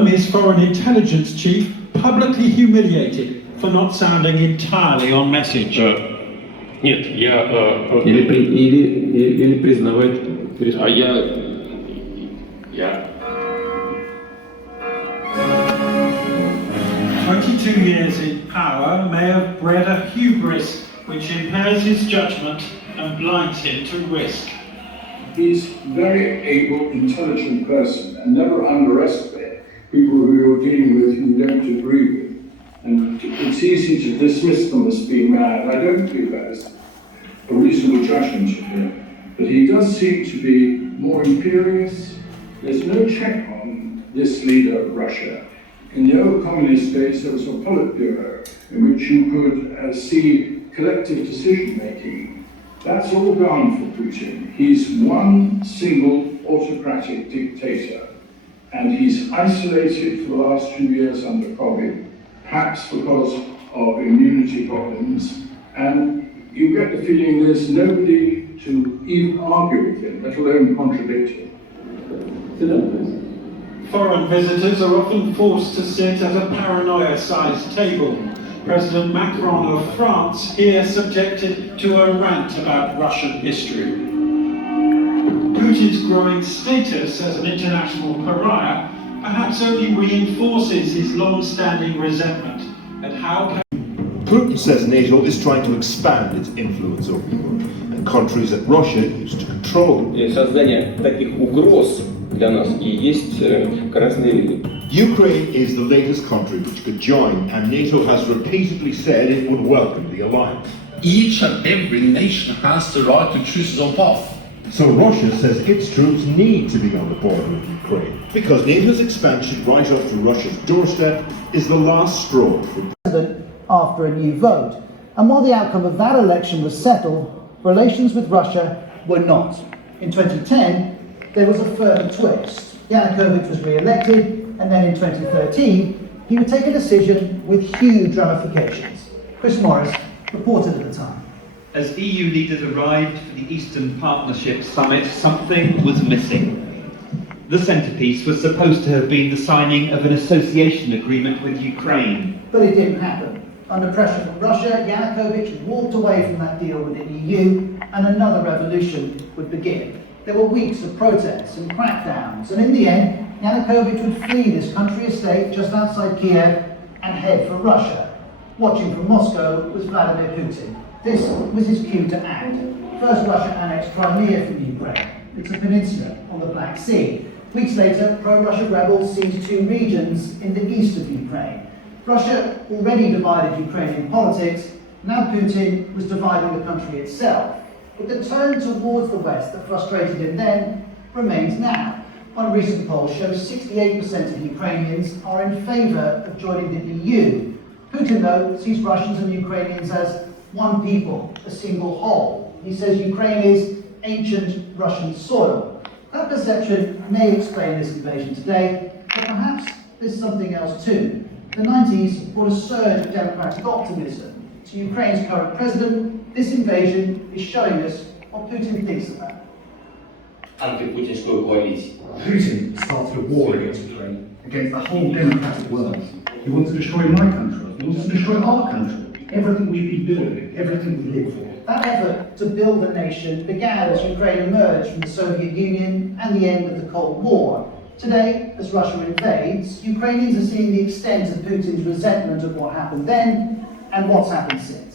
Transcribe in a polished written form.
problem is Foreign Intelligence Chief publicly humiliated for not sounding entirely on message. Нет, я... Или признавать... А я... 22 years in power may have bred a hubris which impairs his judgment and blinds him to risk. He's a very able, intelligent person, and never underestimate people who you're dealing with who you don't agree with. And it's easy to dismiss them as being mad. I don't believe that is a reasonable judgment of him. But he does seem to be more imperious. There's no check on this leader of Russia. In the old communist days, there was a Politburo in which you could see collective decision-making. That's all gone for Putin. He's one single autocratic dictator, and he's isolated for the last 2 years under COVID, perhaps because of immunity problems, and you get the feeling there's nobody to even argue with him, let alone contradict him. Foreign visitors are often forced to sit at a paranoia-sized table. President Macron of France here subjected to a rant about Russian history. Putin's growing status as an international pariah perhaps only reinforces his long-standing resentment at how... Putin says NATO is trying to expand its influence over Europe, and countries that Russia used to control. Создание таких угроз для нас и есть красные линии. Ukraine is the latest country which could join, and NATO has repeatedly said it would welcome the alliance. Each and every nation has the right to choose its own path. So Russia says its troops need to be on the border with Ukraine, because NATO's expansion right up to Russia's doorstep is the last straw for after a new vote. And while the outcome of that election was settled, relations with Russia were not. In 2010, there was a further twist. Yanukovych was re-elected, and then in 2013, he would take a decision with huge ramifications. Chris Morris reported at the time. As EU leaders arrived for the Eastern Partnership Summit, something was missing. The centrepiece was supposed to have been the signing of an association agreement with Ukraine. But it didn't happen. Under pressure from Russia, Yanukovych walked away from that deal with the EU, and another revolution would begin. There were weeks of protests and crackdowns, and in the end, Yanukovych would flee this country estate just outside Kiev and head for Russia. Watching from Moscow was Vladimir Putin. This was his cue to act. First, Russia annexed Crimea from Ukraine. It's a peninsula on the Black Sea. Weeks later, pro-Russia rebels seized 2 regions in the east of Ukraine. Russia already divided Ukrainian politics. Now Putin was dividing the country itself. But the turn towards the West that frustrated him then remains now. One recent poll shows 68% of Ukrainians are in favour of joining the EU. Putin, though, sees Russians and Ukrainians as one people, a single whole. He says Ukraine is ancient Russian soil. That perception may explain this invasion today, but perhaps there's something else too. The 90s brought a surge of democratic optimism. To Ukraine's current president, this invasion is showing us what Putin thinks about it. Антипутинскую коалицию. Putin started a war against Ukraine, against the whole democratic world. He wants to destroy my country. He wants to destroy our country. Everything we've been building, everything we live for. That effort to build a nation began as Ukraine emerged from the Soviet Union and the end of the Cold War. Today, as Russia invades, Ukrainians are seeing the extent of Putin's resentment of what happened then and what's happened since.